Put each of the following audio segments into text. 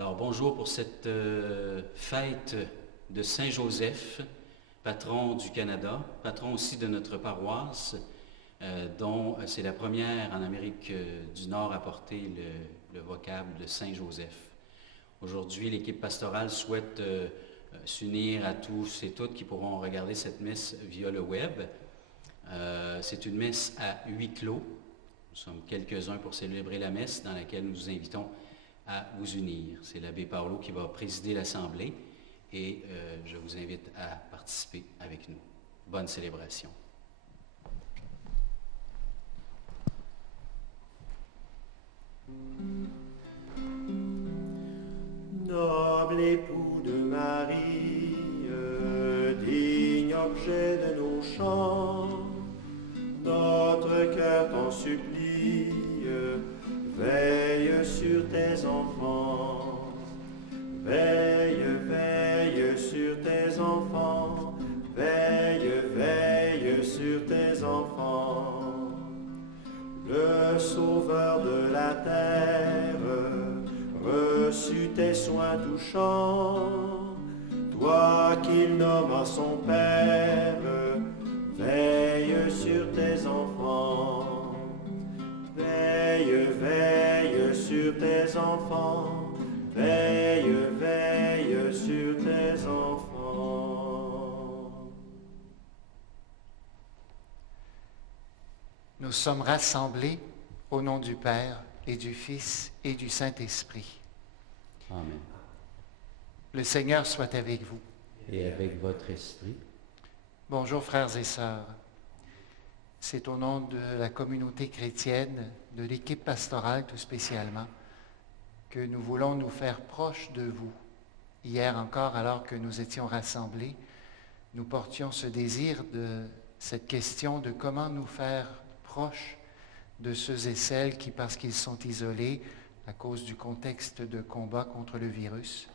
Alors bonjour pour cette fête de Saint-Joseph, patron du Canada, patron aussi de notre paroisse, dont c'est la première en Amérique du Nord à porter le vocable de Saint-Joseph. Aujourd'hui, l'équipe pastorale souhaite s'unir à tous et toutes qui pourront regarder cette messe via le web. C'est une messe à huis clos. Nous sommes quelques-uns pour célébrer la messe dans laquelle nous vous invitons à vous unir. C'est l'abbé Paolo qui va présider l'assemblée et je vous invite à participer avec nous. Bonne célébration. Noble époux de Marie, digne objet de nos chants, notre cœur t'en supplie, veille sur tes enfants. Veille, veille sur tes enfants, veille, veille sur tes enfants. Le Sauveur de la terre reçut tes soins touchants, toi qu'il nomme à son Père, veille sur tes enfants. Veille, veille sur tes enfants, veille, veille sur tes enfants. Nous sommes rassemblés au nom du Père et du Fils et du Saint-Esprit. Amen. Le Seigneur soit avec vous. Et avec votre esprit. Bonjour frères et sœurs. C'est au nom de la communauté chrétienne, de l'équipe pastorale tout spécialement, que nous voulons nous faire proches de vous. Hier encore, alors que nous étions rassemblés, nous portions ce désir de cette question de comment nous faire proches de ceux et celles qui, parce qu'ils sont isolés à cause du contexte de combat contre le virus,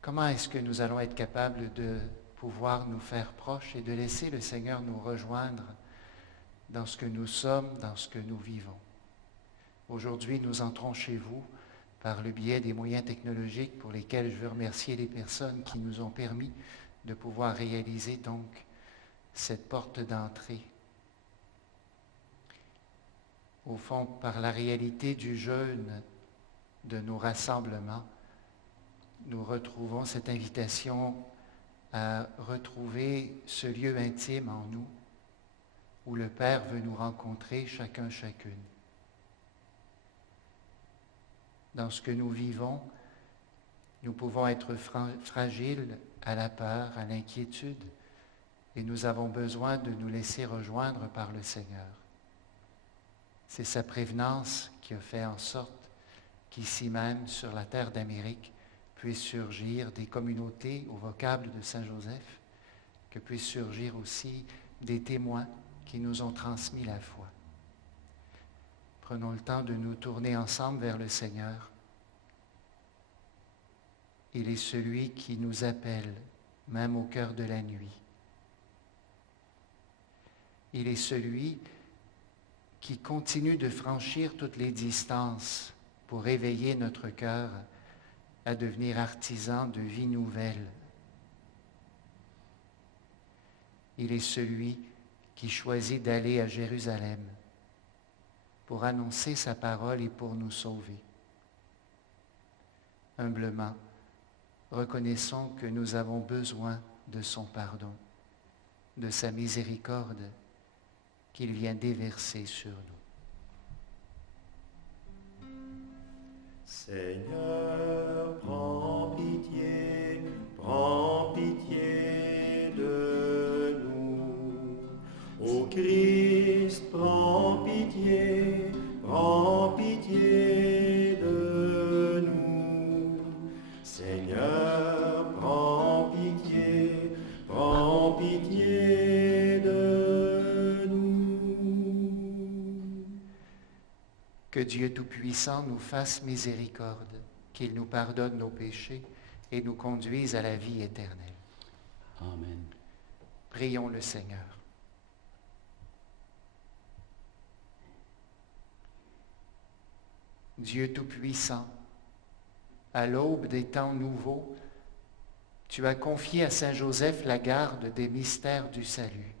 comment est-ce que nous allons être capables de pouvoir nous faire proches et de laisser le Seigneur nous rejoindre dans ce que nous sommes, dans ce que nous vivons. Aujourd'hui, nous entrons chez vous par le biais des moyens technologiques pour lesquels je veux remercier les personnes qui nous ont permis de pouvoir réaliser donc cette porte d'entrée. Au fond, par la réalité du jeûne de nos rassemblements, nous retrouvons cette invitation à retrouver ce lieu intime en nous où le Père veut nous rencontrer chacun, chacune. Dans ce que nous vivons, nous pouvons être fragiles à la peur, à l'inquiétude, et nous avons besoin de nous laisser rejoindre par le Seigneur. C'est sa prévenance qui a fait en sorte qu'ici même, sur la terre d'Amérique, puissent surgir des communautés au vocable de Saint-Joseph, que puissent surgir aussi des témoins qui nous ont transmis la foi. Prenons le temps de nous tourner ensemble vers le Seigneur. Il est celui qui nous appelle, même au cœur de la nuit. Il est celui qui continue de franchir toutes les distances pour éveiller notre cœur à devenir artisan de vie nouvelle. Il est celui qui choisit d'aller à Jérusalem pour annoncer sa parole et pour nous sauver. Humblement, reconnaissons que nous avons besoin de son pardon, de sa miséricorde qu'il vient déverser sur nous. Seigneur, prends pitié de nous. Ô Christ, prends pitié de nous. Seigneur, prends pitié de nous. Que Dieu Tout-Puissant nous fasse miséricorde, qu'il nous pardonne nos péchés et nous conduise à la vie éternelle. Amen. Prions le Seigneur. Dieu Tout-Puissant, à l'aube des temps nouveaux, tu as confié à Saint Joseph la garde des mystères du salut.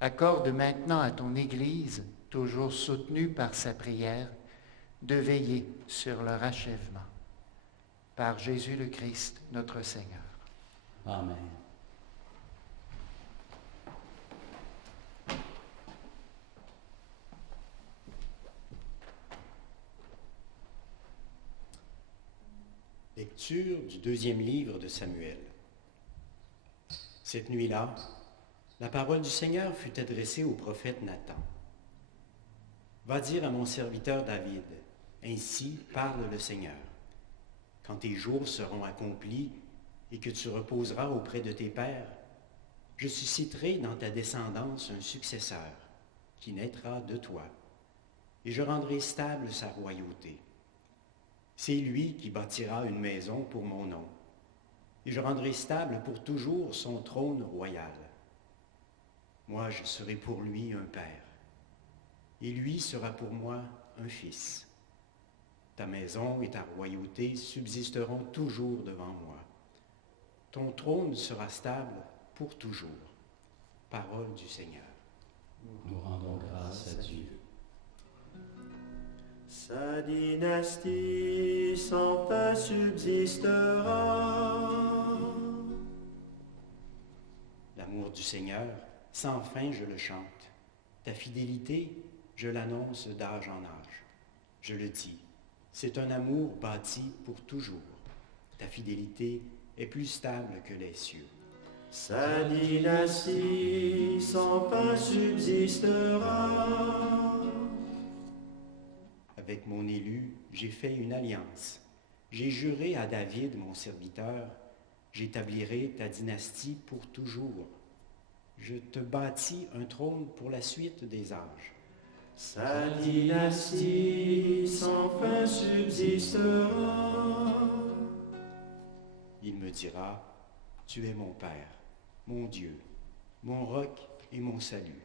Accorde maintenant à ton Église, toujours soutenue par sa prière, de veiller sur leur achèvement. Par Jésus le Christ, notre Seigneur. Amen. Lecture du 2e livre de Samuel. Cette nuit-là, la parole du Seigneur fut adressée au prophète Nathan. Va dire à mon serviteur David, ainsi parle le Seigneur. Quand tes jours seront accomplis et que tu reposeras auprès de tes pères, je susciterai dans ta descendance un successeur qui naîtra de toi, et je rendrai stable sa royauté. C'est lui qui bâtira une maison pour mon nom, et je rendrai stable pour toujours son trône royal. Moi, je serai pour lui un père, et lui sera pour moi un fils. Ta maison et ta royauté subsisteront toujours devant moi. Ton trône sera stable pour toujours. Parole du Seigneur. Nous rendons grâce à Dieu. Sa dynastie sans fin subsistera. L'amour du Seigneur, sans fin je le chante. Ta fidélité, je l'annonce d'âge en âge. Je le dis, c'est un amour bâti pour toujours. Ta fidélité est plus stable que les cieux. Sa dynastie sans fin subsistera. Avec mon élu, j'ai fait une alliance. J'ai juré à David, mon serviteur, j'établirai ta dynastie pour toujours. Je te bâtis un trône pour la suite des âges. Sa dynastie sans fin subsistera. Il me dira, tu es mon Père, mon Dieu, mon roc et mon salut.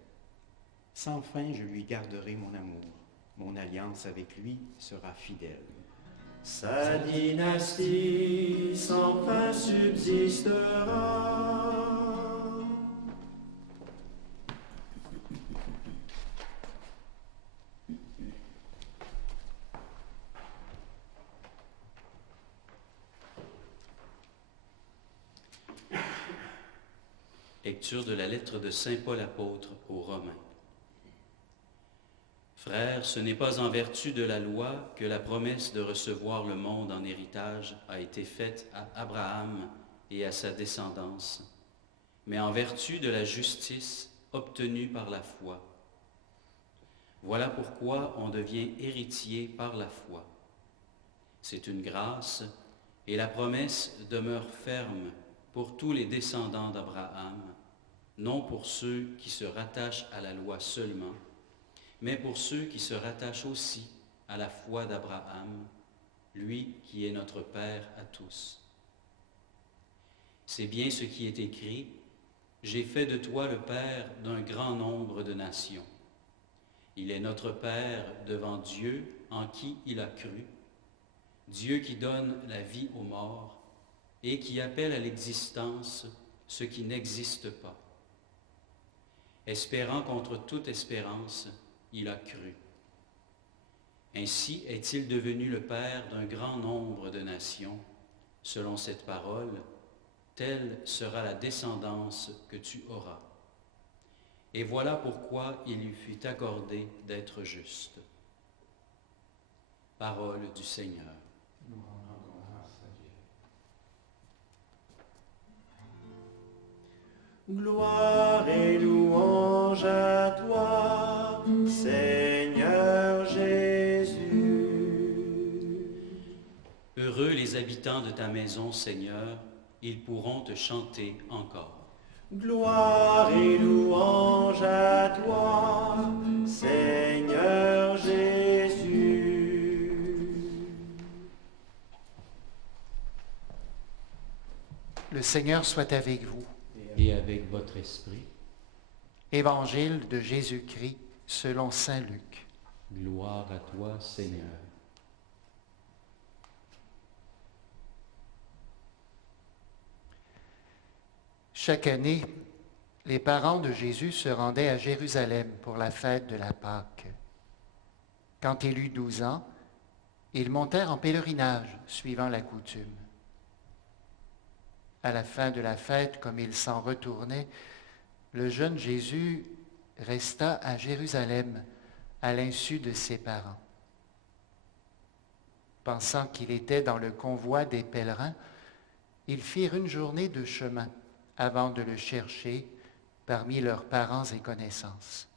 Sans fin, je lui garderai mon amour. Mon alliance avec lui sera fidèle. Sa dynastie sans fin subsistera. Lecture de la lettre de Saint Paul apôtre aux Romains. Frères, ce n'est pas en vertu de la loi que la promesse de recevoir le monde en héritage a été faite à Abraham et à sa descendance, mais en vertu de la justice obtenue par la foi. Voilà pourquoi on devient héritier par la foi. C'est une grâce, et la promesse demeure ferme pour tous les descendants d'Abraham, non pour ceux qui se rattachent à la loi seulement, mais pour ceux qui se rattachent aussi à la foi d'Abraham, lui qui est notre Père à tous. C'est bien ce qui est écrit, « J'ai fait de toi le Père d'un grand nombre de nations. » Il est notre Père devant Dieu en qui il a cru, Dieu qui donne la vie aux morts et qui appelle à l'existence ce qui n'existe pas. Espérant contre toute espérance, il a cru. Ainsi est-il devenu le Père d'un grand nombre de nations. Selon cette parole, telle sera la descendance que tu auras. Et voilà pourquoi il lui fut accordé d'être juste. Parole du Seigneur. Nous rendons grâce à Dieu. Gloire et louange à toi, Seigneur Jésus. Heureux les habitants de ta maison, Seigneur, ils pourront te chanter encore. Gloire et louange à toi, Seigneur Jésus. Le Seigneur soit avec vous. Et avec votre esprit, Évangile de Jésus-Christ selon saint Luc. gloire à toi, Seigneur. Chaque année, les parents de Jésus se rendaient à Jérusalem pour la fête de la Pâque. Quand il eut 12 ans, ils montèrent en pèlerinage, suivant la coutume. À la fin de la fête, comme ils s'en retournaient, le jeune Jésus resta à Jérusalem à l'insu de ses parents. Pensant qu'il était dans le convoi des pèlerins, ils firent une journée de chemin avant de le chercher parmi leurs parents et connaissances.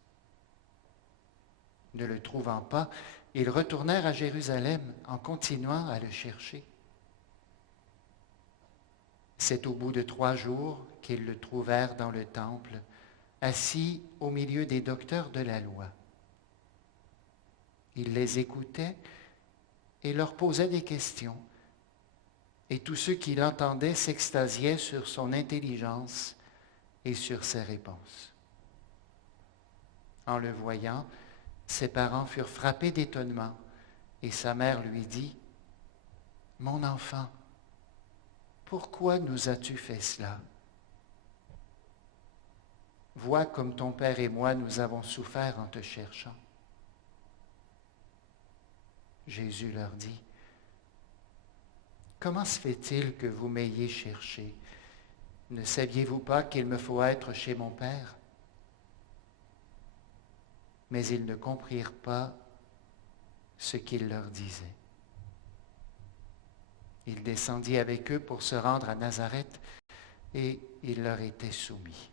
Ne le trouvant pas, ils retournèrent à Jérusalem en continuant à le chercher. C'est au bout de 3 jours qu'ils le trouvèrent dans le temple, assis au milieu des docteurs de la loi. Il les écoutait et leur posait des questions, et tous ceux qui l'entendaient s'extasiaient sur son intelligence et sur ses réponses. En le voyant, ses parents furent frappés d'étonnement, et sa mère lui dit, « Mon enfant, pourquoi nous as-tu fait cela? Vois comme ton père et moi nous avons souffert en te cherchant. » Jésus leur dit, « Comment se fait-il que vous m'ayez cherché? Ne saviez-vous pas qu'il me faut être chez mon Père? » Mais ils ne comprirent pas ce qu'il leur disait. Il descendit avec eux pour se rendre à Nazareth et il leur était soumis.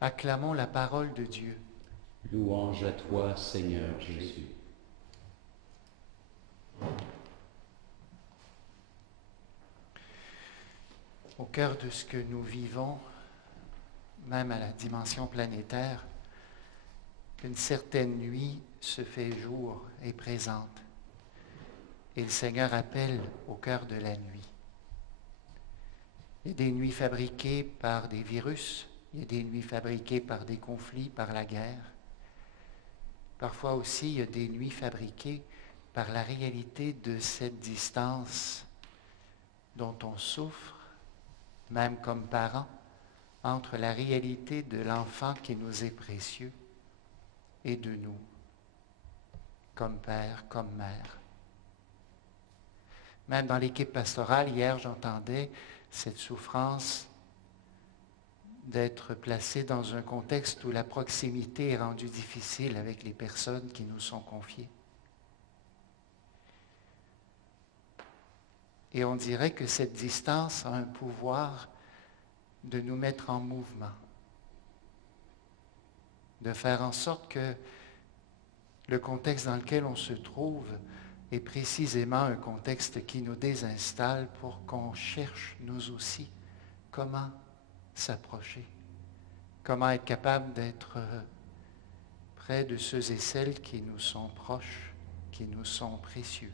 Acclamons la parole de Dieu. Louange à toi, Seigneur Jésus. Au cœur de ce que nous vivons, même à la dimension planétaire, une certaine nuit se fait jour et présente. Et le Seigneur appelle au cœur de la nuit. Il y a des nuits fabriquées par des virus, il y a des nuits fabriquées par des conflits, par la guerre. Parfois aussi, il y a des nuits fabriquées par la réalité de cette distance dont on souffre, même comme parents, entre la réalité de l'enfant qui nous est précieux et de nous, comme père, comme mère. Même dans l'équipe pastorale, hier, j'entendais cette souffrance d'être placé dans un contexte où la proximité est rendue difficile avec les personnes qui nous sont confiées. Et on dirait que cette distance a un pouvoir de nous mettre en mouvement, de faire en sorte que le contexte dans lequel on se trouve est précisément un contexte qui nous désinstalle pour qu'on cherche, nous aussi, comment s'approcher, comment être capable d'être près de ceux et celles qui nous sont proches, qui nous sont précieux.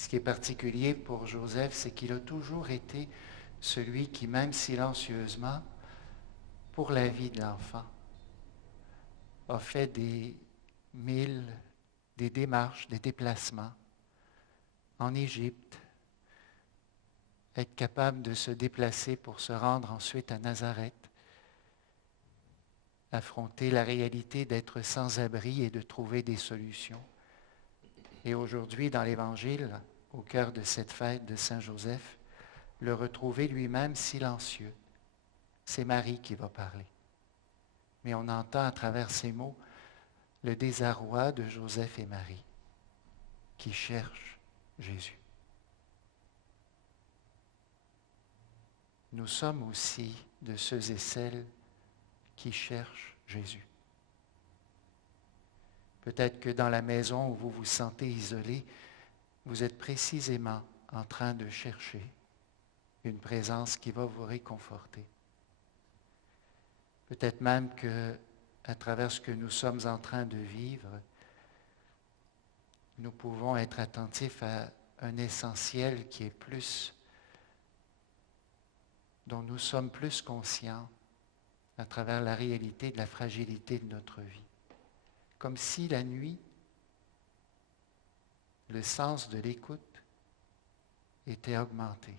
Ce qui est particulier pour Joseph, c'est qu'il a toujours été celui qui, même silencieusement, pour la vie de l'enfant, a fait des démarches, des déplacements en Égypte, être capable de se déplacer pour se rendre ensuite à Nazareth, affronter la réalité d'être sans abri et de trouver des solutions. Et aujourd'hui, dans l'Évangile, au cœur de cette fête de Saint Joseph, le retrouver lui-même silencieux. C'est Marie qui va parler. Mais on entend à travers ces mots le désarroi de Joseph et Marie qui cherchent Jésus. Nous sommes aussi de ceux et celles qui cherchent Jésus. Peut-être que dans la maison où vous vous sentez isolé, vous êtes précisément en train de chercher une présence qui va vous réconforter. Peut-être même que, à travers ce que nous sommes en train de vivre, nous pouvons être attentifs à un essentiel qui est plus, dont nous sommes plus conscients à travers la réalité de la fragilité de notre vie. Comme si la nuit le sens de l'écoute était augmenté.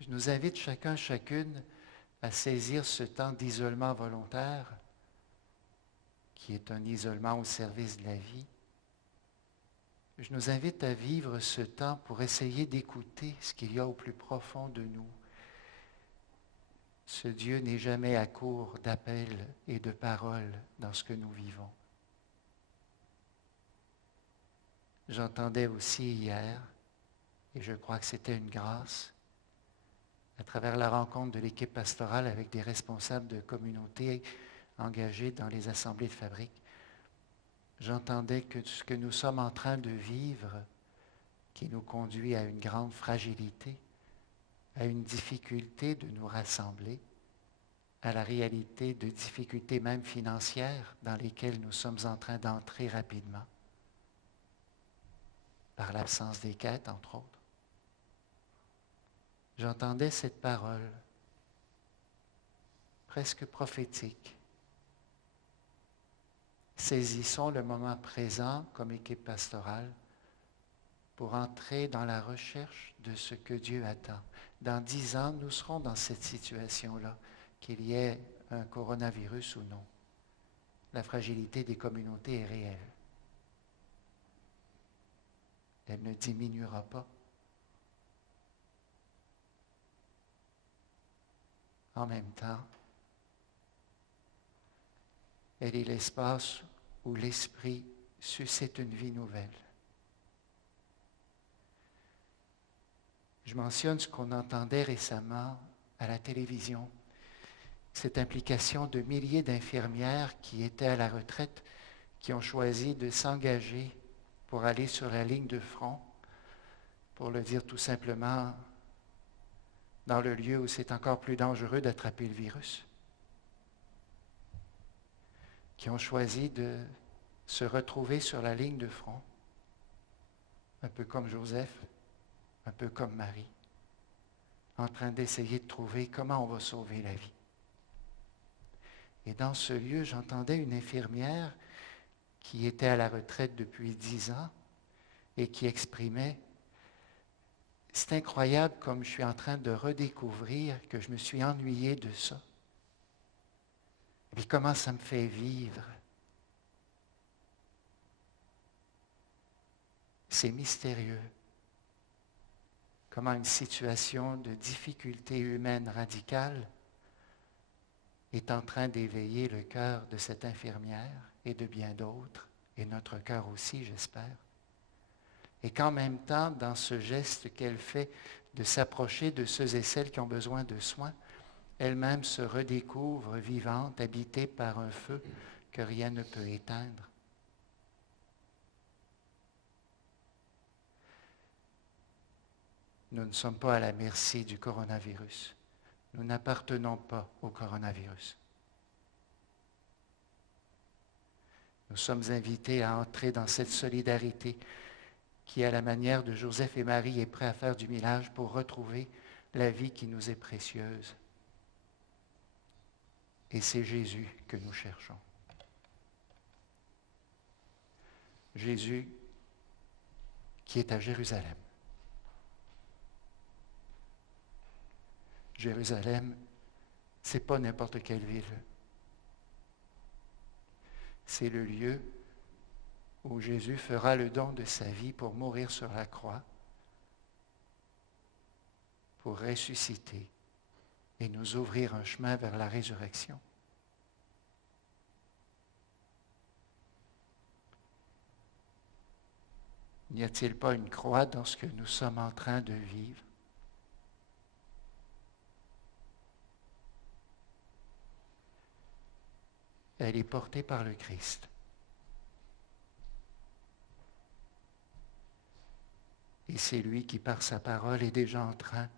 Je nous invite chacun, chacune à saisir ce temps d'isolement volontaire, qui est un isolement au service de la vie. Je nous invite à vivre ce temps pour essayer d'écouter ce qu'il y a au plus profond de nous. Ce Dieu n'est jamais à court d'appels et de paroles dans ce que nous vivons. J'entendais aussi hier, et je crois que c'était une grâce, à travers la rencontre de l'équipe pastorale avec des responsables de communautés engagés dans les assemblées de fabrique, j'entendais que ce que nous sommes en train de vivre, qui nous conduit à une grande fragilité, à une difficulté de nous rassembler, à la réalité de difficultés même financières dans lesquelles nous sommes en train d'entrer rapidement, par l'absence des quêtes, entre autres. J'entendais cette parole, presque prophétique. Saisissons le moment présent comme équipe pastorale pour entrer dans la recherche de ce que Dieu attend. Dans 10 ans, nous serons dans cette situation-là, qu'il y ait un coronavirus ou non. La fragilité des communautés est réelle. Elle ne diminuera pas. En même temps, elle est l'espace où l'Esprit suscite une vie nouvelle. Je mentionne ce qu'on entendait récemment à la télévision, cette implication de milliers d'infirmières qui étaient à la retraite, qui ont choisi de s'engager pour aller sur la ligne de front, pour le dire tout simplement, dans le lieu où c'est encore plus dangereux d'attraper le virus, qui ont choisi de se retrouver sur la ligne de front, un peu comme Joseph, un peu comme Marie, en train d'essayer de trouver comment on va sauver la vie. Et dans ce lieu, j'entendais une infirmière qui était à la retraite depuis 10 ans et qui exprimait « C'est incroyable comme je suis en train de redécouvrir que je me suis ennuyé de ça. Et puis comment ça me fait vivre. C'est mystérieux. Comment une situation de difficulté humaine radicale est en train d'éveiller le cœur de cette infirmière et de bien d'autres, et notre cœur aussi, j'espère. Et qu'en même temps, dans ce geste qu'elle fait de s'approcher de ceux et celles qui ont besoin de soins, elle-même se redécouvre vivante, habitée par un feu que rien ne peut éteindre. Nous ne sommes pas à la merci du coronavirus. Nous n'appartenons pas au coronavirus. Nous sommes invités à entrer dans cette solidarité qui, à la manière de Joseph et Marie, est prêt à faire du millage pour retrouver la vie qui nous est précieuse. Et c'est Jésus que nous cherchons. Jésus qui est à Jérusalem. Jérusalem, ce n'est pas n'importe quelle ville. C'est le lieu où Jésus fera le don de sa vie pour mourir sur la croix, pour ressusciter et nous ouvrir un chemin vers la résurrection. N'y a-t-il pas une croix dans ce que nous sommes en train de vivre? Elle est portée par le Christ. Et c'est lui qui, par sa parole, est déjà en train,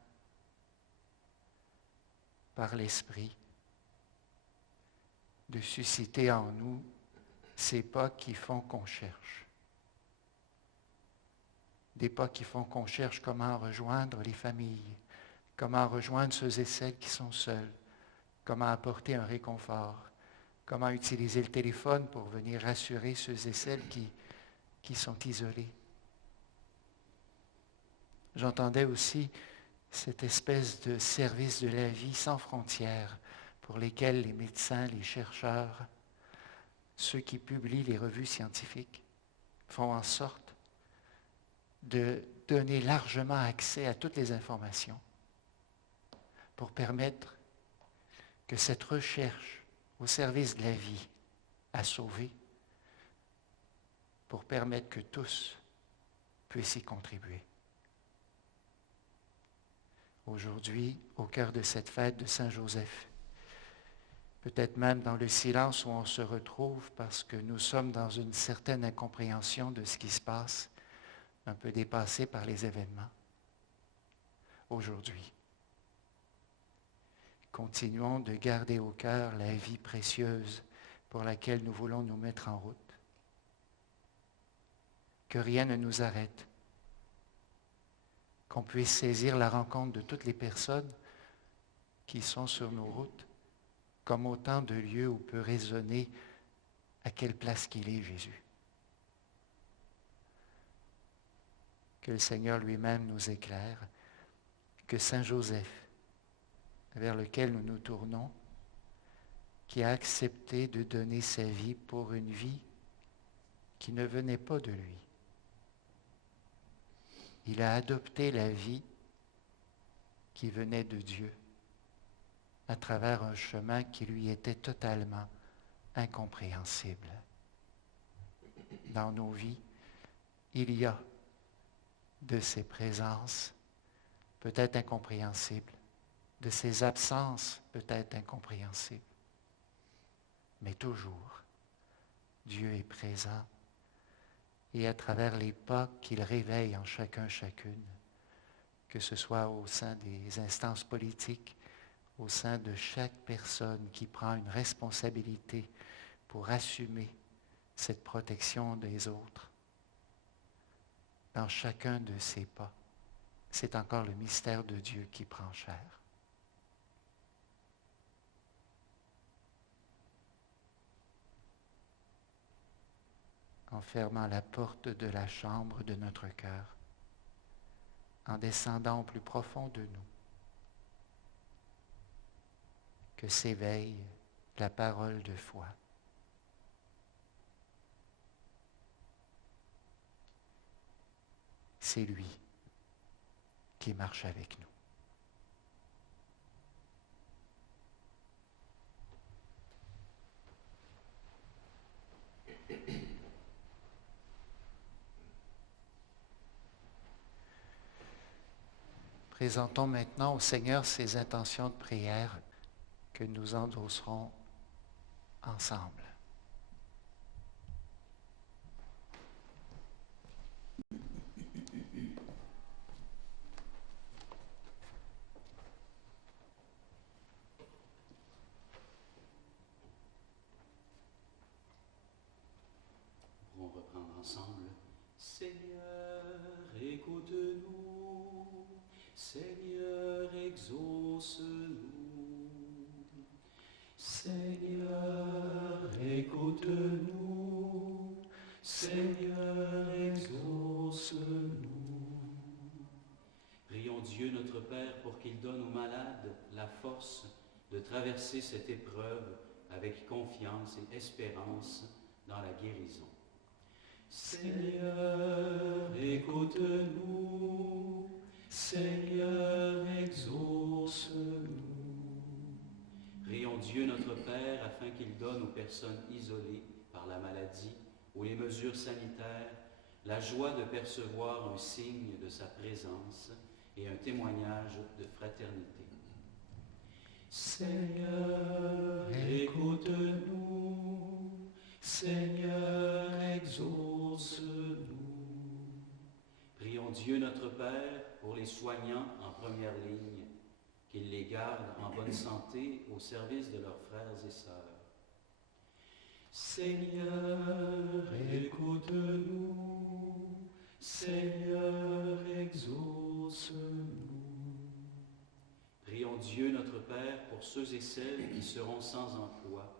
par l'Esprit, de susciter en nous ces pas qui font qu'on cherche. Des pas qui font qu'on cherche comment rejoindre les familles, comment rejoindre ceux et celles qui sont seuls, comment apporter un réconfort, Comment utiliser le téléphone pour venir rassurer ceux et celles qui sont isolés. J'entendais aussi cette espèce de service de la vie sans frontières pour lesquels les médecins, les chercheurs, ceux qui publient les revues scientifiques font en sorte de donner largement accès à toutes les informations pour permettre que cette recherche au service de la vie à sauver, pour permettre que tous puissent y contribuer. Aujourd'hui, au cœur de cette fête de Saint-Joseph, peut-être même dans le silence où on se retrouve parce que nous sommes dans une certaine incompréhension de ce qui se passe, un peu dépassés par les événements. Aujourd'hui, continuons de garder au cœur la vie précieuse pour laquelle nous voulons nous mettre en route. Que rien ne nous arrête. Qu'on puisse saisir la rencontre de toutes les personnes qui sont sur nos routes comme autant de lieux où peut résonner à quelle place qu'il est Jésus. Que le Seigneur lui-même nous éclaire, que Saint Joseph, vers lequel nous nous tournons, qui a accepté de donner sa vie pour une vie qui ne venait pas de lui. Il a adopté la vie qui venait de Dieu à travers un chemin qui lui était totalement incompréhensible. Dans nos vies, il y a de ses présences peut-être incompréhensibles, de ses absences peut-être incompréhensibles. Mais toujours, Dieu est présent et à travers les pas qu'il réveille en chacun, chacune, que ce soit au sein des instances politiques, au sein de chaque personne qui prend une responsabilité pour assumer cette protection des autres, dans chacun de ces pas, c'est encore le mystère de Dieu qui prend chair. En fermant la porte de la chambre de notre cœur, en descendant au plus profond de nous, que s'éveille la parole de foi. C'est lui qui marche avec nous. Présentons maintenant au Seigneur ses intentions de prière que nous endosserons ensemble. On reprendre ensemble. Seigneur, écoute-nous. Seigneur, exauce-nous. Seigneur, écoute-nous. Seigneur, exauce-nous. Prions Dieu notre Père pour qu'il donne aux malades la force de traverser cette épreuve avec confiance et espérance dans la guérison. Seigneur, écoute-nous. Seigneur, exauce-nous. Prions Dieu notre Père afin qu'il donne aux personnes isolées par la maladie ou les mesures sanitaires la joie de percevoir un signe de sa présence et un témoignage de fraternité. Seigneur, écoute-nous. Seigneur, exauce-nous. Prions Dieu notre Père pour les soignants en première ligne, qu'il les garde en bonne santé au service de leurs frères et sœurs. Seigneur, écoute-nous. Seigneur, exauce-nous. Prions Dieu notre Père pour ceux et celles qui seront sans emploi,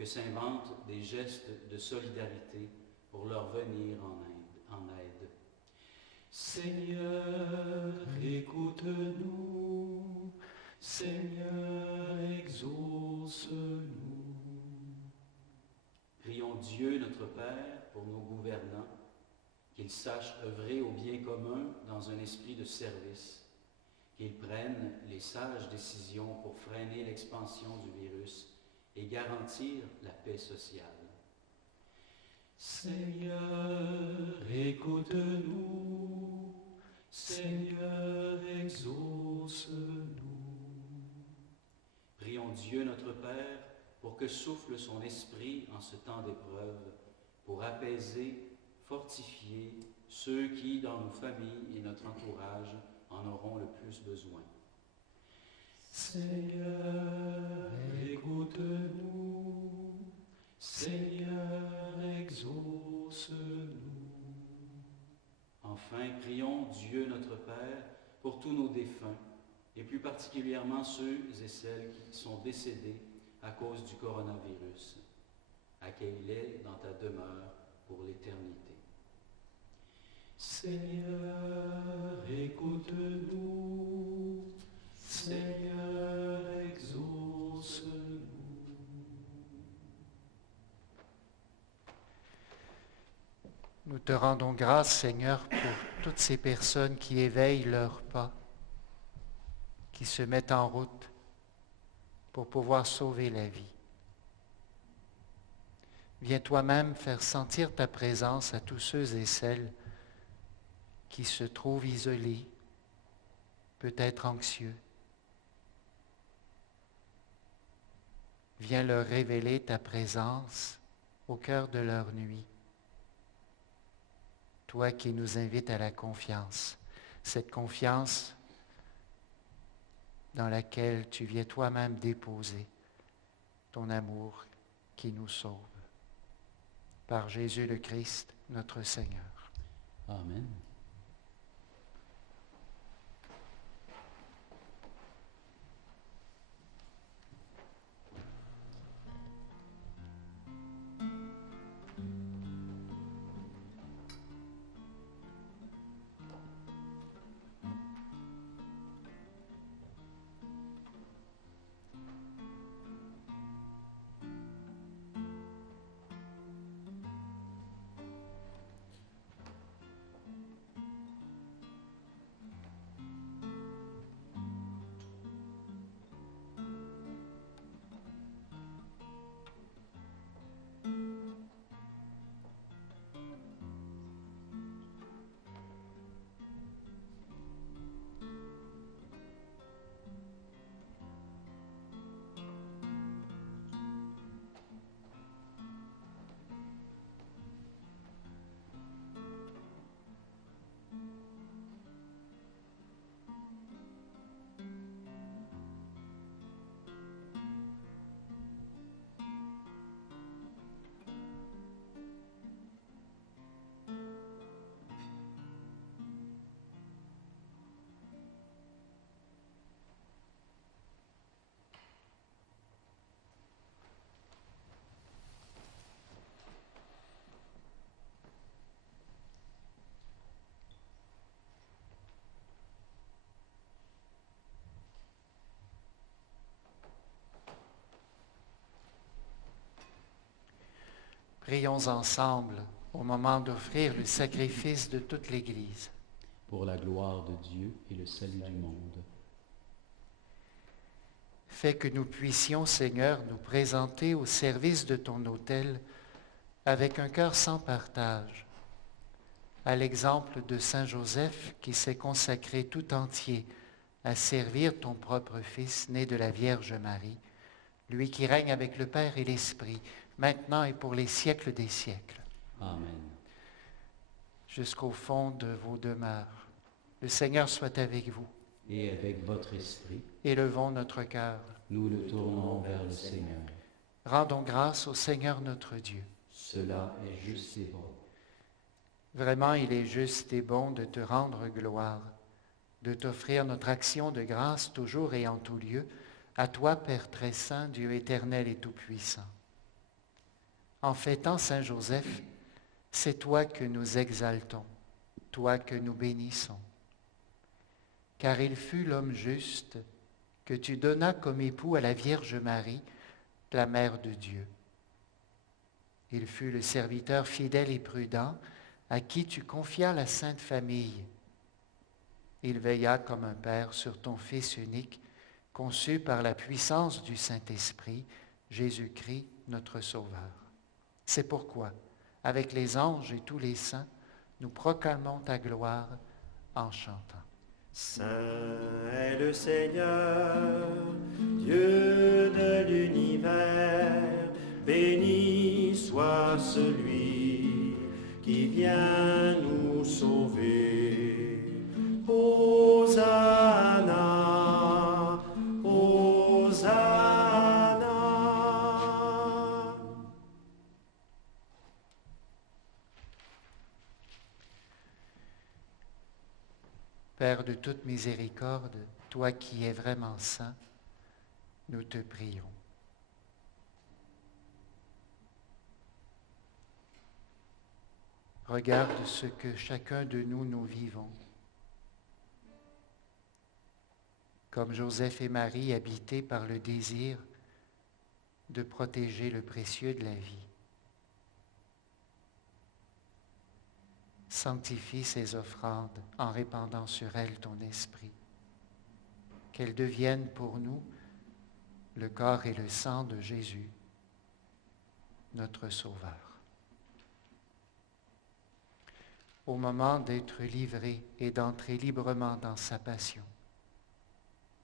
que s'inventent des gestes de solidarité pour leur venir en aide. Seigneur, écoute-nous. Seigneur, exauce-nous. Prions Dieu, notre Père, pour nos gouvernants, qu'ils sachent œuvrer au bien commun dans un esprit de service, qu'ils prennent les sages décisions pour freiner l'expansion du virus et garantir la paix sociale. Seigneur, écoute-nous. Seigneur, exauce-nous. Prions Dieu, notre Père, pour que souffle son esprit en ce temps d'épreuve, pour apaiser, fortifier ceux qui, dans nos familles et notre entourage, en auront le plus besoin. Seigneur, écoute-nous. Seigneur, exauce-nous. Enfin, prions Dieu notre Père pour tous nos défunts, et plus particulièrement ceux et celles qui sont décédés à cause du coronavirus. Accueille-les dans ta demeure pour l'éternité. Seigneur, écoute-nous. Seigneur, exauce-nous. Nous te rendons grâce, Seigneur, pour toutes ces personnes qui éveillent leurs pas, qui se mettent en route pour pouvoir sauver la vie. Viens toi-même faire sentir ta présence à tous ceux et celles qui se trouvent isolés, peut-être anxieux. Viens leur révéler ta présence au cœur de leur nuit. Toi qui nous invites à la confiance, cette confiance dans laquelle tu viens toi-même déposer ton amour qui nous sauve. Par Jésus le Christ, notre Seigneur. Amen. Prions ensemble au moment d'offrir le sacrifice de toute l'Église. Pour la gloire de Dieu et le salut du monde. Fais que nous puissions, Seigneur, nous présenter au service de ton autel avec un cœur sans partage, à l'exemple de Saint Joseph qui s'est consacré tout entier à servir ton propre Fils, né de la Vierge Marie, lui qui règne avec le Père et l'Esprit, maintenant et pour les siècles des siècles. Amen. Jusqu'au fond de vos demeures. Le Seigneur soit avec vous. Et avec votre esprit, Élevons notre cœur. nous le tournons vers le Seigneur. Rendons grâce au Seigneur notre Dieu. Cela est juste et bon. Vraiment, il est juste et bon de te rendre gloire, de t'offrir notre action de grâce toujours et en tout lieu, à toi, Père très saint, Dieu éternel et tout-puissant. En fêtant Saint Joseph, c'est toi que nous exaltons, toi que nous bénissons. Car il fut l'homme juste que tu donnas comme époux à la Vierge Marie, la Mère de Dieu. Il fut le serviteur fidèle et prudent à qui tu confias la Sainte Famille. Il veilla comme un père sur ton Fils unique, conçu par la puissance du Saint-Esprit, Jésus-Christ, notre Sauveur. C'est pourquoi, avec les anges et tous les saints, nous proclamons ta gloire en chantant. Saint est le Seigneur, Dieu de l'univers, béni soit celui qui vient nous sauver. Hosanna, Hosanna. Père de toute miséricorde, toi qui es vraiment saint, nous te prions. Regarde ce que chacun de nous vivons. Comme Joseph et Marie habités par le désir de protéger le précieux de la vie. Sanctifie ces offrandes en répandant sur elles ton esprit. Qu'elles deviennent pour nous le corps et le sang de Jésus, notre Sauveur. Au moment d'être livré et d'entrer librement dans sa passion,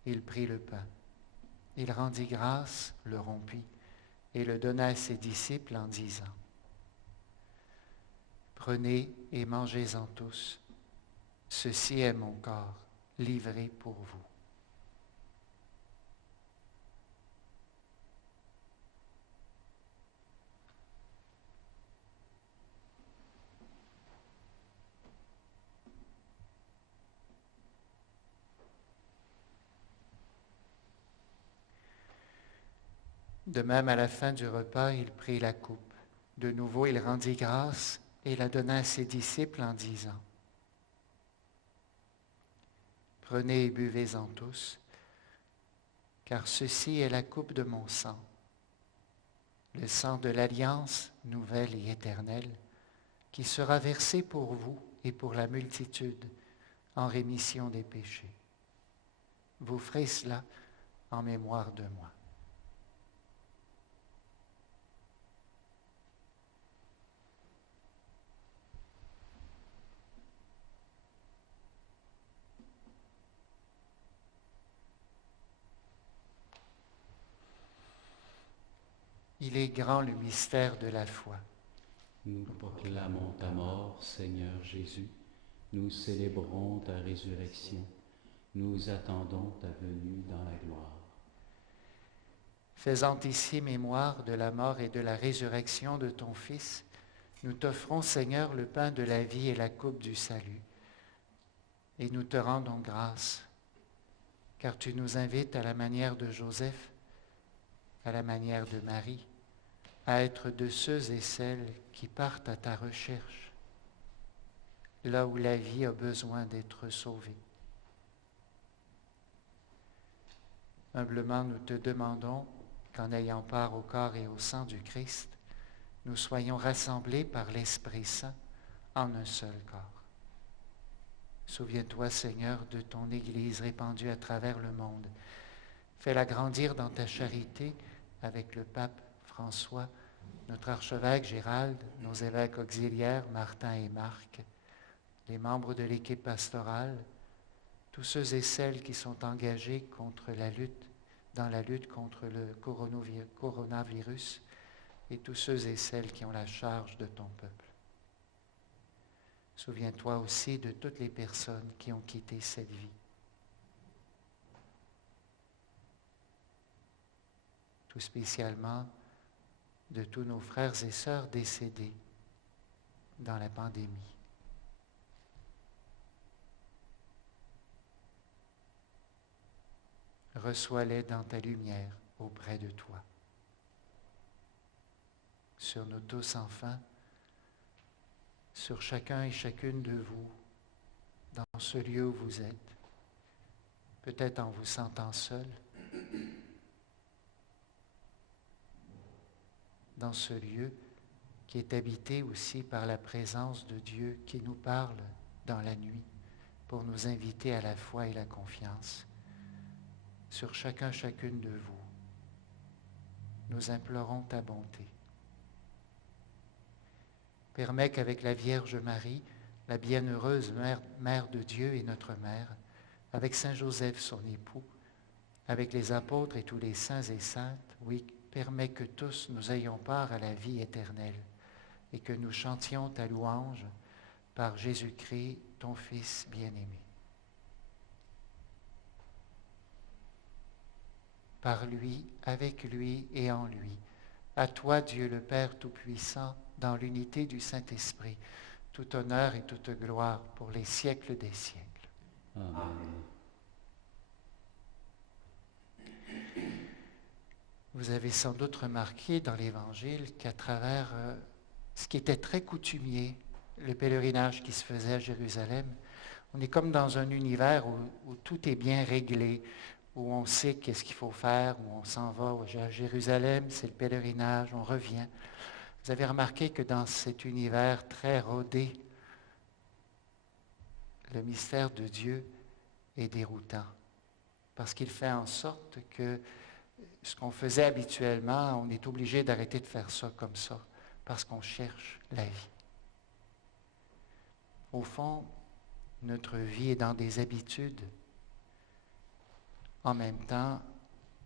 il prit le pain, il rendit grâce, le rompit et le donna à ses disciples en disant: Prenez et mangez-en tous. Ceci est mon corps, livré pour vous. De même, à la fin du repas, il prit la coupe. De nouveau, il rendit grâce et la donna à ses disciples en disant: Prenez et buvez-en tous, car ceci est la coupe de mon sang, le sang de l'alliance nouvelle et éternelle, qui sera versé pour vous et pour la multitude en rémission des péchés. Vous ferez cela en mémoire de moi. Il est grand le mystère de la foi. Nous proclamons ta mort, Seigneur Jésus. Nous célébrons ta résurrection. Nous attendons ta venue dans la gloire. Faisant ici mémoire de la mort et de la résurrection de ton Fils, nous t'offrons, Seigneur, le pain de la vie et la coupe du salut. Et nous te rendons grâce, car tu nous invites à la manière de Joseph, à la manière de Marie, à être de ceux et celles qui partent à ta recherche, là où la vie a besoin d'être sauvée. Humblement, nous te demandons qu'en ayant part au corps et au sang du Christ, nous soyons rassemblés par l'Esprit Saint en un seul corps. Souviens-toi, Seigneur, de ton Église répandue à travers le monde. Fais-la grandir dans ta charité avec le pape François, notre archevêque Gérald, nos évêques auxiliaires Martin et Marc, les membres de l'équipe pastorale, tous ceux et celles qui sont engagés dans la lutte contre le coronavirus et tous ceux et celles qui ont la charge de ton peuple. Souviens-toi aussi de toutes les personnes qui ont quitté cette vie. Tout spécialement de tous nos frères et sœurs décédés dans la pandémie. Reçois-les dans ta lumière auprès de toi. sur nous tous enfants, sur chacun et chacune de vous, dans ce lieu où vous êtes, peut-être en vous sentant seul, dans ce lieu qui est habité aussi par la présence de Dieu qui nous parle dans la nuit pour nous inviter à la foi et la confiance. Sur chacun, chacune de vous, nous implorons ta bonté. Permets qu'avec la Vierge Marie, la bienheureuse mère de Dieu et notre mère, avec Saint Joseph, son époux, avec les apôtres et tous les saints et saintes, oui, permets que tous nous ayons part à la vie éternelle et que nous chantions ta louange par Jésus-Christ, ton Fils bien-aimé. Par lui, avec lui et en lui, à toi, Dieu le Père Tout-Puissant, dans l'unité du Saint-Esprit, tout honneur et toute gloire pour les siècles des siècles. Amen. Vous avez sans doute remarqué dans l'Évangile qu'à travers ce qui était très coutumier, le pèlerinage qui se faisait à Jérusalem, on est comme dans un univers où tout est bien réglé, où on sait qu'est-ce qu'il faut faire, où on s'en va à Jérusalem, c'est le pèlerinage, on revient. Vous avez remarqué que dans cet univers très rodé, le mystère de Dieu est déroutant, parce qu'il fait en sorte que ce qu'on faisait habituellement, on est obligé d'arrêter de faire ça comme ça, parce qu'on cherche la vie. Au fond, notre vie est dans des habitudes. En même temps,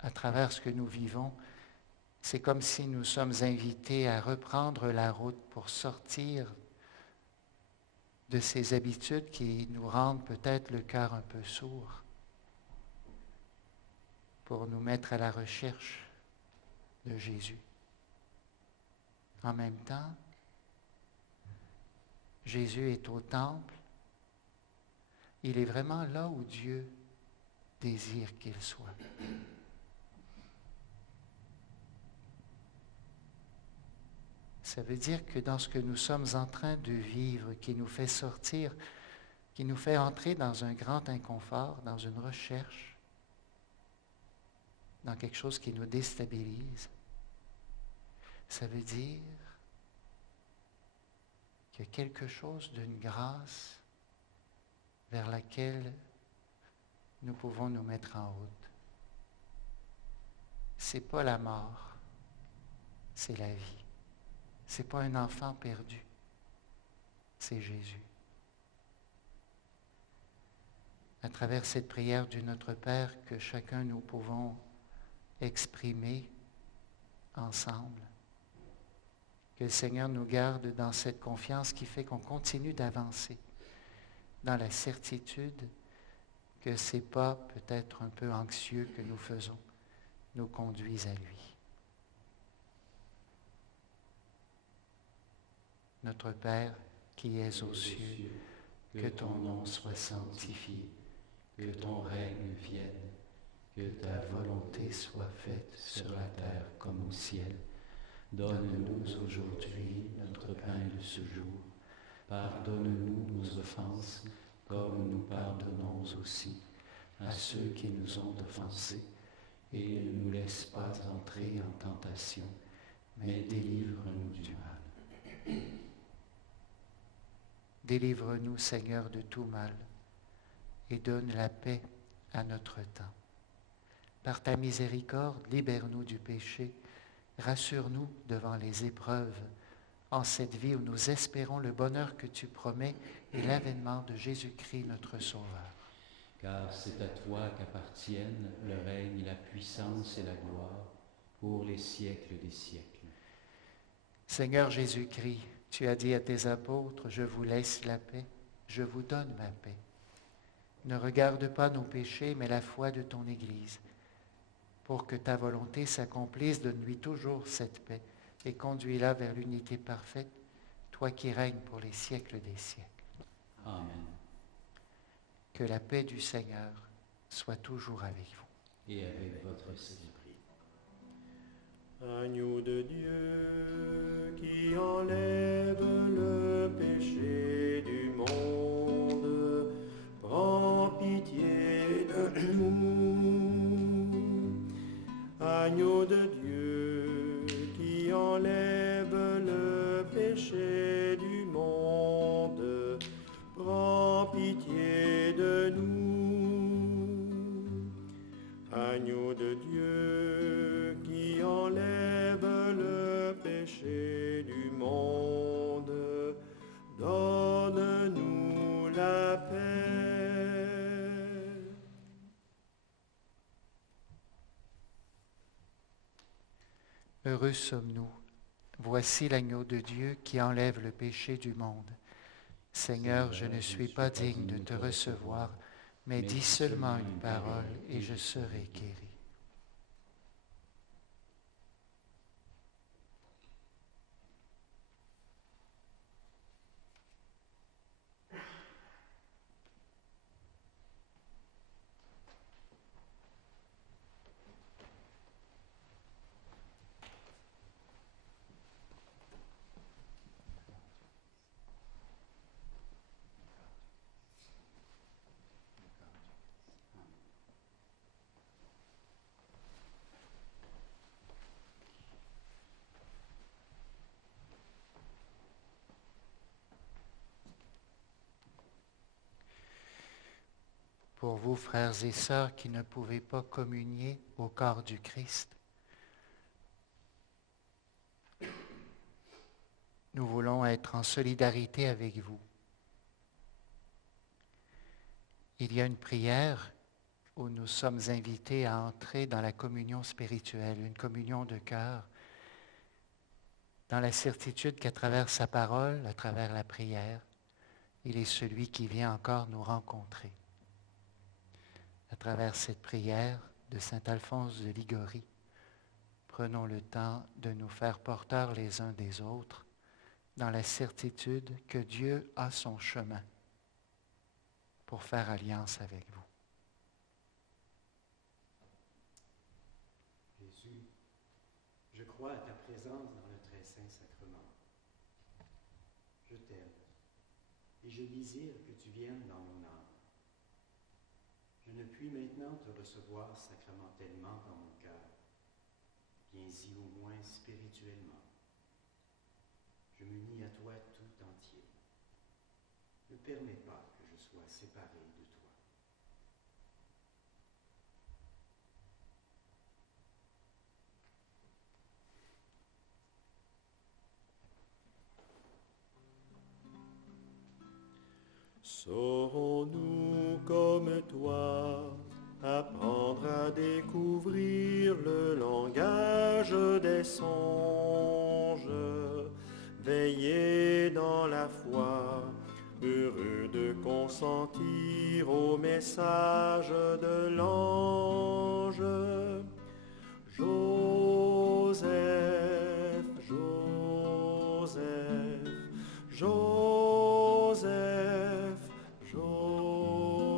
à travers ce que nous vivons, c'est comme si nous sommes invités à reprendre la route pour sortir de ces habitudes qui nous rendent peut-être le cœur un peu sourd, pour nous mettre à la recherche de Jésus. En même temps, Jésus est au temple. Il est vraiment là où Dieu désire qu'il soit. Ça veut dire que dans ce que nous sommes en train de vivre, qui nous fait sortir, qui nous fait entrer dans un grand inconfort, dans une recherche, dans quelque chose qui nous déstabilise, ça veut dire qu'il y a quelque chose d'une grâce vers laquelle nous pouvons nous mettre en route. C'est pas la mort, c'est la vie. C'est pas un enfant perdu, c'est Jésus. À travers cette prière du Notre Père que chacun nous pouvons exprimer ensemble, que le Seigneur nous garde dans cette confiance qui fait qu'on continue d'avancer, dans la certitude que ces pas peut-être un peu anxieux que nous faisons nous conduisent à lui. Notre Père qui es aux cieux, que ton nom soit sanctifié, que ton règne vienne, que ta volonté soit faite sur la terre comme au ciel. Donne-nous aujourd'hui notre pain de ce jour. Pardonne-nous nos offenses, comme nous pardonnons aussi à ceux qui nous ont offensés. Et ne nous laisse pas entrer en tentation, mais délivre-nous du mal. Délivre-nous, Seigneur, de tout mal, et donne la paix à notre temps. Par ta miséricorde, libère-nous du péché, rassure-nous devant les épreuves, en cette vie où nous espérons le bonheur que tu promets et l'avènement de Jésus-Christ, notre Sauveur. Car c'est à toi qu'appartiennent le règne, la puissance et la gloire pour les siècles des siècles. Seigneur Jésus-Christ, tu as dit à tes apôtres, je vous laisse la paix, je vous donne ma paix. Ne regarde pas nos péchés, mais la foi de ton Église. Pour que ta volonté s'accomplisse, donne-lui toujours cette paix et conduis-la vers l'unité parfaite, toi qui règnes pour les siècles des siècles. Amen. Que la paix du Seigneur soit toujours avec vous. Et avec votre esprit. Agneau de Dieu, Agneau de Dieu qui enlève le péché du monde, prends pitié de nous. Agneau de Dieu qui enlève le péché du monde, donne-nous la paix. Heureux sommes-nous. Voici l'agneau de Dieu qui enlève le péché du monde. Seigneur, je ne suis pas digne de te recevoir, mais dis seulement une parole et je serai guéri. Pour vous, frères et sœurs, qui ne pouvez pas communier au corps du Christ, nous voulons être en solidarité avec vous. Il y a une prière où nous sommes invités à entrer dans la communion spirituelle, une communion de cœur, dans la certitude qu'à travers sa parole, à travers la prière, il est celui qui vient encore nous rencontrer. À travers cette prière de saint Alphonse de Ligorie, prenons le temps de nous faire porteurs les uns des autres dans la certitude que Dieu a son chemin pour faire alliance avec vous. Jésus, je crois à ta présence dans le très saint sacrement. Je t'aime et je désire que tu viennes dans mon âme. Je ne puis maintenant te recevoir sacramentellement dans mon cœur. Viens-y au moins spirituellement. Je m'unis à toi tout entier. Ne permets pas que je sois séparé de toi. Saurons-nous comme toi apprendre à découvrir le langage des songes, veiller dans la foi, heureux de consentir au message de l'ange. Joseph, Joseph, Joseph,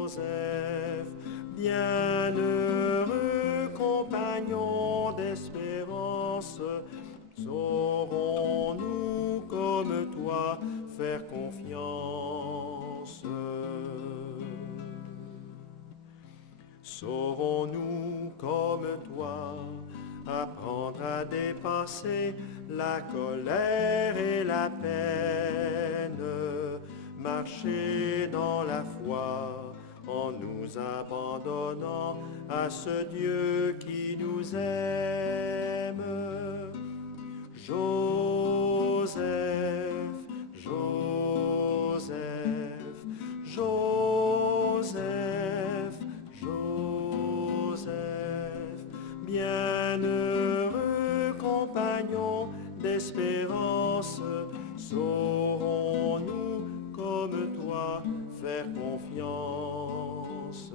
Joseph, bienheureux compagnon d'espérance, saurons-nous comme toi faire confiance? Saurons-nous comme toi apprendre à dépasser la colère et la peine, marcher dans la foi en nous abandonnant à ce Dieu qui nous aime? Joseph, Joseph, Joseph, Joseph, bienheureux compagnon d'espérance, saurons-nous comme toi faire confiance?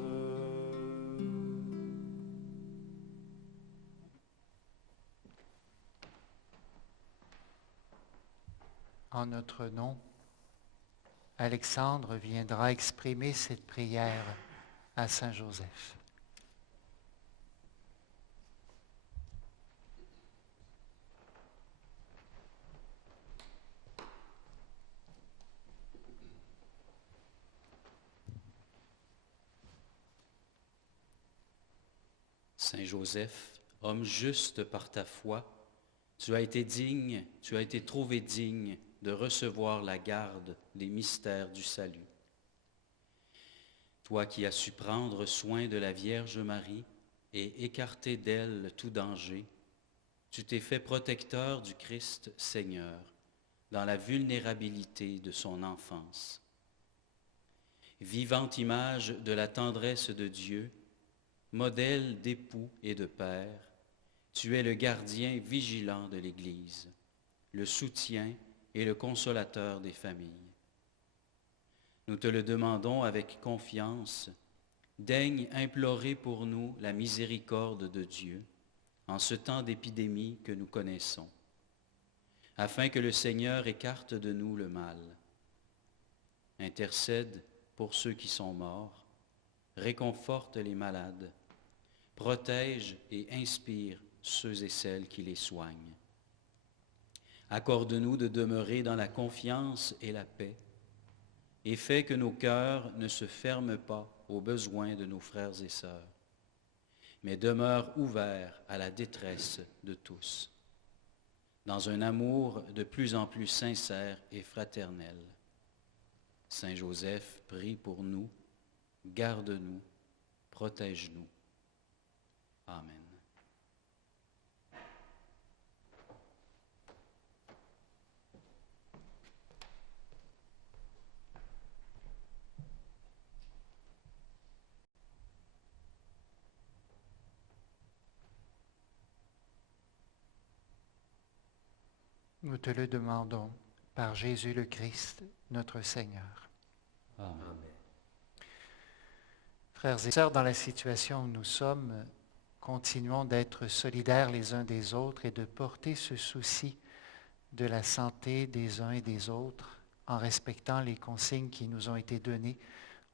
En notre nom, Alexandre viendra exprimer cette prière à Saint Joseph. Saint Joseph, Homme juste par ta foi, tu as été trouvé digne de recevoir la garde des mystères du salut. Toi qui as su prendre soin de la Vierge Marie et écarter d'elle tout danger, tu t'es fait protecteur du Christ Seigneur dans la vulnérabilité de son enfance. Vivante image de la tendresse de Dieu, modèle d'époux et de père, tu es le gardien vigilant de l'Église, le soutien et le consolateur des familles. Nous te le demandons avec confiance, daigne implorer pour nous la miséricorde de Dieu en ce temps d'épidémie que nous connaissons, afin que le Seigneur écarte de nous le mal. Intercède pour ceux qui sont morts, réconforte les malades, protège et inspire ceux et celles qui les soignent. Accorde-nous de demeurer dans la confiance et la paix, et fais que nos cœurs ne se ferment pas aux besoins de nos frères et sœurs, mais demeurent ouverts à la détresse de tous, dans un amour de plus en plus sincère et fraternel. Saint Joseph, prie pour nous, garde-nous, protège-nous. Amen. Nous te le demandons par Jésus le Christ, notre Seigneur. Amen. Frères et sœurs, dans la situation où nous sommes, continuons d'être solidaires les uns des autres et de porter ce souci de la santé des uns et des autres en respectant les consignes qui nous ont été données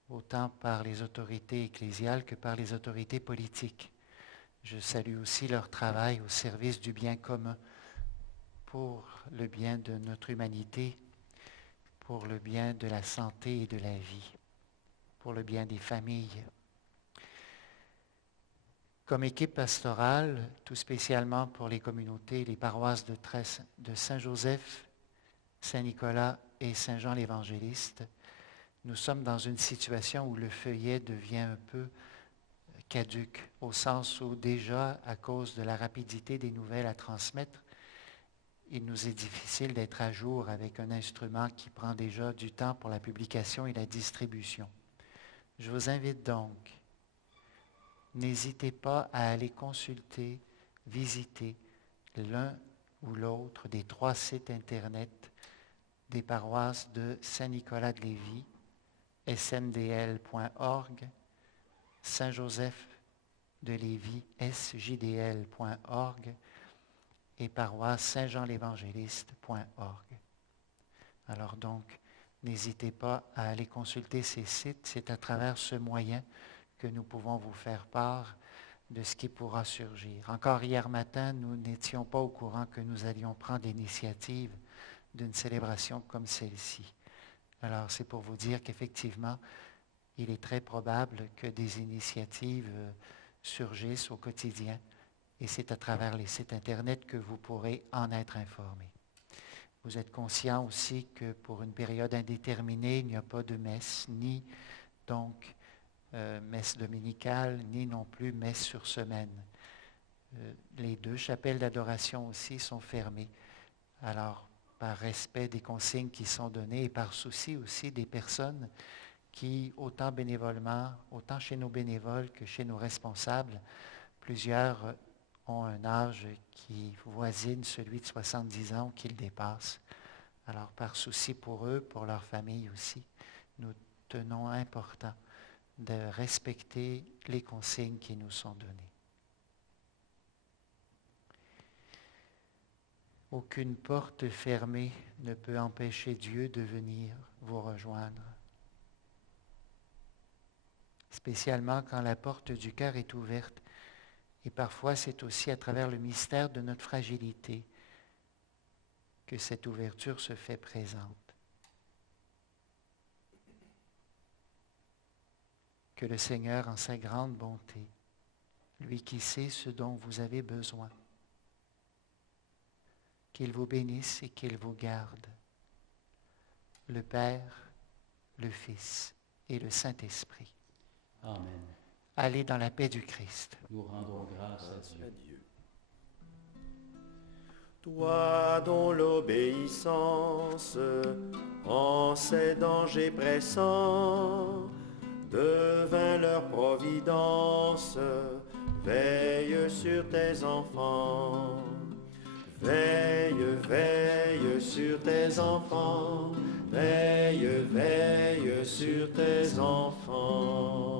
autant par les autorités ecclésiales que par les autorités politiques. Je salue aussi leur travail au service du bien commun pour le bien de notre humanité, pour le bien de la santé et de la vie, pour le bien des familles. Comme équipe pastorale, tout spécialement pour les communautés, les paroisses de Saint-Joseph, Saint-Nicolas et Saint-Jean l'Évangéliste, nous sommes dans une situation où le feuillet devient un peu caduc, au sens où déjà, à cause de la rapidité des nouvelles à transmettre, il nous est difficile d'être à jour avec un instrument qui prend déjà du temps pour la publication et la distribution. Je vous invite donc, n'hésitez pas à aller consulter, visiter l'un ou l'autre des 3 sites Internet des paroisses de Saint-Nicolas de Lévis, smdl.org, Saint-Joseph de Lévis, sjdl.org, et paroisse Saint-Jean-l'Évangéliste.org. Alors donc, n'hésitez pas à aller consulter ces sites. C'est à travers ce moyen que nous pouvons vous faire part de ce qui pourra surgir. Encore hier matin, nous n'étions pas au courant que nous allions prendre l'initiative d'une célébration comme celle-ci. Alors c'est pour vous dire qu'effectivement, il est très probable que des initiatives surgissent au quotidien. Et c'est à travers les sites Internet que vous pourrez en être informé. Vous êtes conscient aussi que pour une période indéterminée, il n'y a pas de messe, ni donc messe dominicale, ni non plus messe sur semaine. Les 2 chapelles d'adoration aussi sont fermées. Alors, par respect des consignes qui sont données et par souci aussi des personnes qui, autant bénévolement, autant chez nos bénévoles que chez nos responsables, plusieurs ont un âge qui voisine celui de 70 ans ou qui le dépasse. Alors, par souci pour eux, pour leur famille aussi, nous tenons important de respecter les consignes qui nous sont données. Aucune porte fermée ne peut empêcher Dieu de venir vous rejoindre. Spécialement quand la porte du cœur est ouverte. Et parfois, c'est aussi à travers le mystère de notre fragilité que cette ouverture se fait présente. Que le Seigneur, en sa grande bonté, lui qui sait ce dont vous avez besoin. Qu'il vous bénisse et qu'il vous garde. Le Père, le Fils et le Saint-Esprit. Amen. Allez dans la paix du Christ. Nous rendons grâce à Dieu. Dieu. Toi dont l'obéissance, en ces dangers pressants, devint leur providence, veille sur tes enfants. Veille, veille sur tes enfants, veille, veille sur tes enfants.